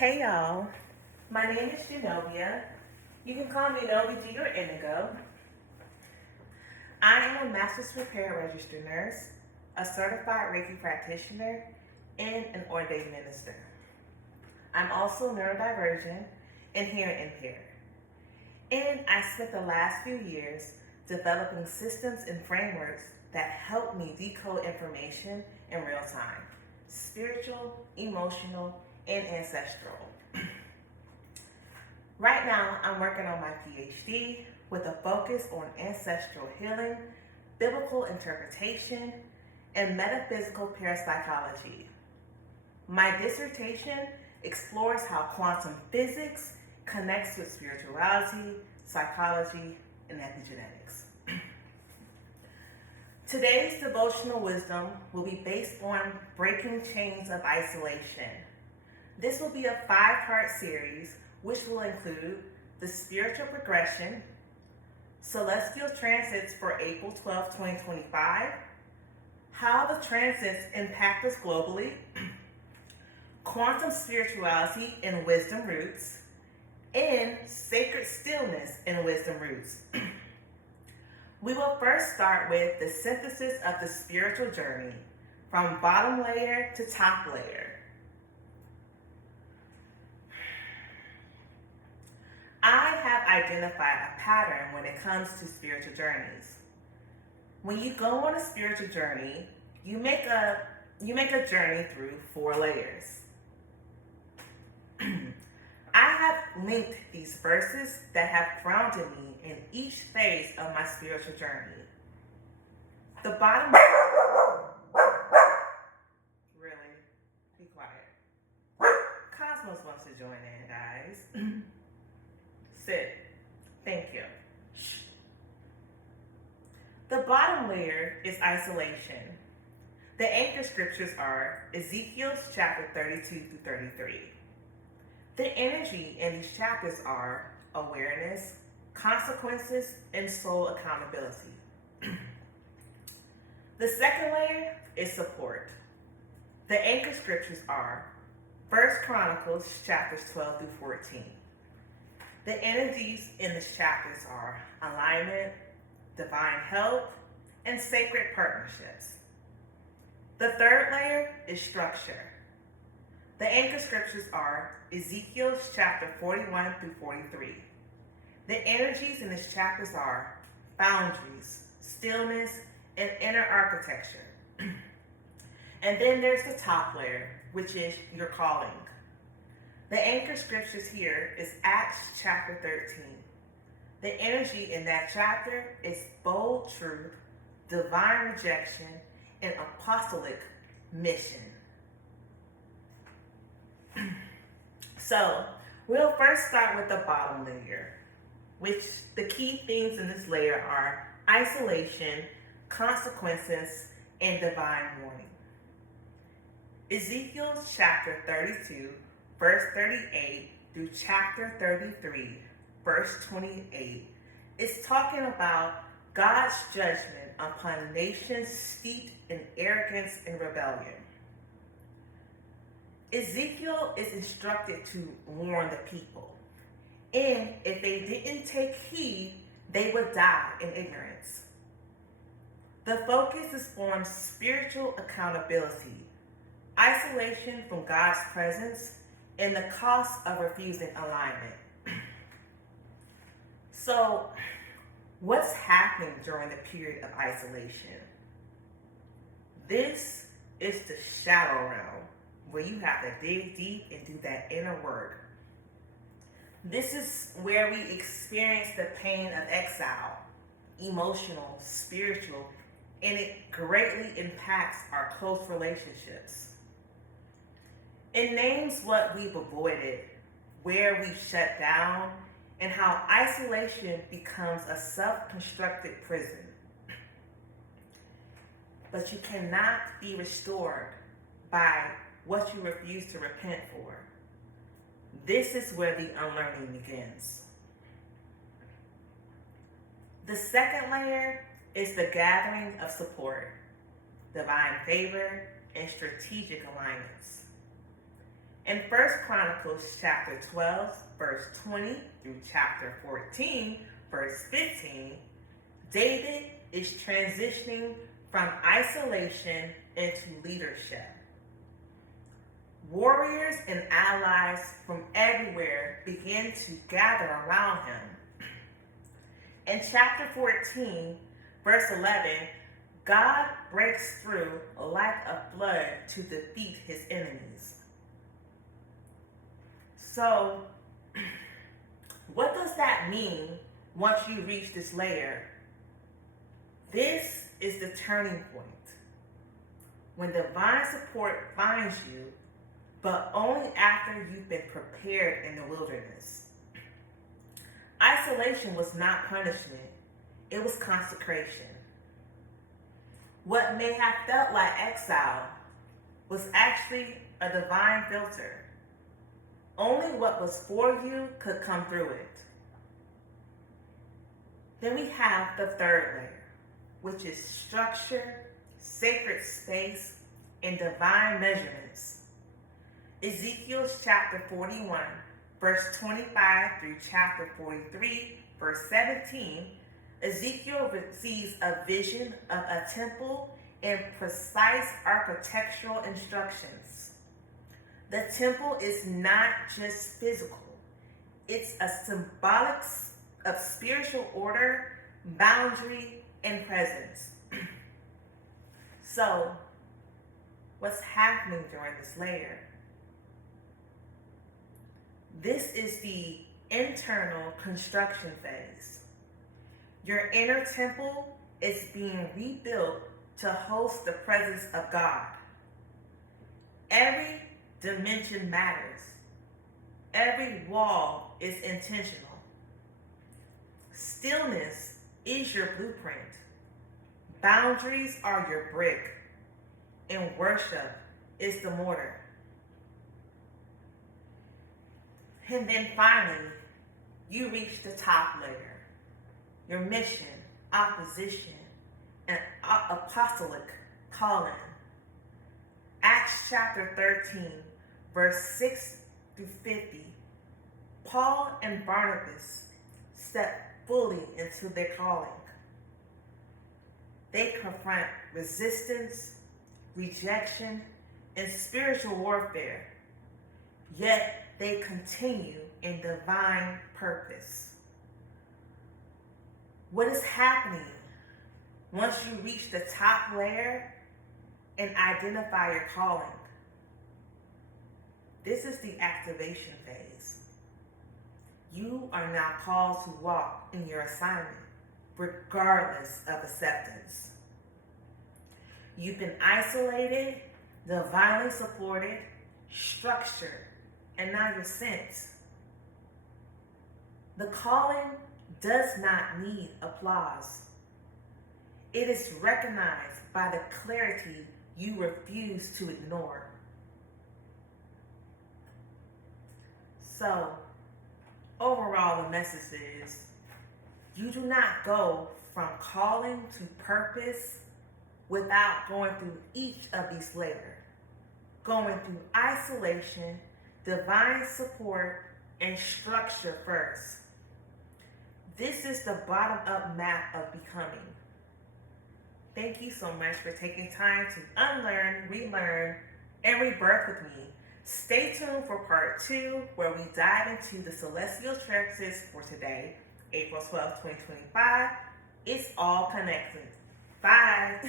Hey y'all, my name is Genovia. You can call me Novi G or Indigo. I am a Master's Repair Registered Nurse, a certified Reiki practitioner, and an ordained minister. I'm also neurodivergent and hearing impaired. And I spent the last few years developing systems and frameworks that help me decode information in real time, spiritual, emotional, and ancestral. Right now, I'm working on my PhD with a focus on ancestral healing, biblical interpretation, and metaphysical parapsychology. My dissertation explores how quantum physics connects with spirituality, psychology, and epigenetics. Today's devotional wisdom will be based on breaking chains of isolation. This will be a 5-part series which will include the spiritual progression, celestial transits for April 12, 2025, how the transits impact us globally, quantum spirituality and wisdom roots, and sacred stillness and wisdom roots. We will first start with the synthesis of the spiritual journey from bottom layer to top layer. I have identified a pattern when it comes to spiritual journeys. When you go on a spiritual journey, you make a journey through 4 layers. I have linked these verses that have grounded me in each phase of my spiritual journey. The bottom really, be quiet. Cosmos wants to join in, guys. Sit. Thank you. Shh. The bottom layer is isolation. The anchor scriptures are Ezekiel chapter 32 through 33. The energy in these chapters are awareness, consequences, and soul accountability. The second layer is support. The anchor scriptures are 1 Chronicles chapters 12 through 14. The energies in these chapters are alignment, divine help, and sacred partnerships. The third layer is structure. The anchor scriptures are Ezekiel chapter 41 through 43. The energies in these chapters are boundaries, stillness, and inner architecture. And then there's the top layer, which is your calling. The anchor scriptures here is Acts chapter 13. The energy in that chapter is bold truth, divine rejection, and apostolic mission. So, we'll first start with the bottom layer, which the key themes in this layer are isolation, consequences, and divine warning. Ezekiel chapter 32, verse 38 through chapter 33, verse 28, is talking about God's judgment upon nations steeped in arrogance and rebellion. Ezekiel is instructed to warn the people, and if they didn't take heed, they would die in ignorance. The focus is on spiritual accountability, isolation from God's presence, and the cost of refusing alignment. So, what's happening during the period of isolation? This is the shadow realm, where you have to dig deep and do that inner work. This is where we experience the pain of exile, emotional, spiritual, and it greatly impacts our close relationships. It names what we've avoided, where we've shut down, and how isolation becomes a self-constructed prison. But you cannot be restored by what you refuse to repent for. This is where the unlearning begins. The second layer is the gathering of support, divine favor, and strategic alignments. In 1 Chronicles chapter 12, verse 20 through chapter 14, verse 15, David is transitioning from isolation into leadership. Warriors and allies from everywhere begin to gather around him. In chapter 14, verse 11, God breaks through like a flood to defeat his enemies. So, what does that mean once you reach this layer? This is the turning point. When divine support finds you, but only after you've been prepared in the wilderness. Isolation was not punishment, it was consecration. What may have felt like exile was actually a divine filter. Only what was for you could come through it. Then we have the third layer, which is structure, sacred space, and divine measurements. Ezekiel chapter 41, verse 25 through chapter 43, verse 17, Ezekiel receives a vision of a temple and precise architectural instructions. The temple is not just physical. It's a symbolic of spiritual order, boundary, and presence. So, what's happening during this layer? This is the internal construction phase. Your inner temple is being rebuilt to host the presence of God. Every dimension matters. Every wall is intentional. Stillness is your blueprint. Boundaries are your brick. And worship is the mortar. And then finally, you reach the top layer. Your mission, opposition, and apostolic calling. Acts chapter 13, verse 6 through 50. Paul and Barnabas step fully into their calling. They confront resistance, rejection, and spiritual warfare. Yet they continue in divine purpose. What is happening once you reach the top layer and identify your calling? This is the activation phase. You are now called to walk in your assignment, regardless of acceptance. You've been isolated, divinely supported, structured, and now you're sent. The calling does not need applause. It is recognized by the clarity you refuse to ignore. So, overall, the message is, you do not go from calling to purpose without going through each of these layers. Going through isolation, divine support, and structure first. This is the bottom-up map of becoming. Thank you so much for taking time to unlearn, relearn, and rebirth with me. Stay tuned for part 2, where we dive into the celestial transits for today, April 12, 2025. It's all connected. Bye.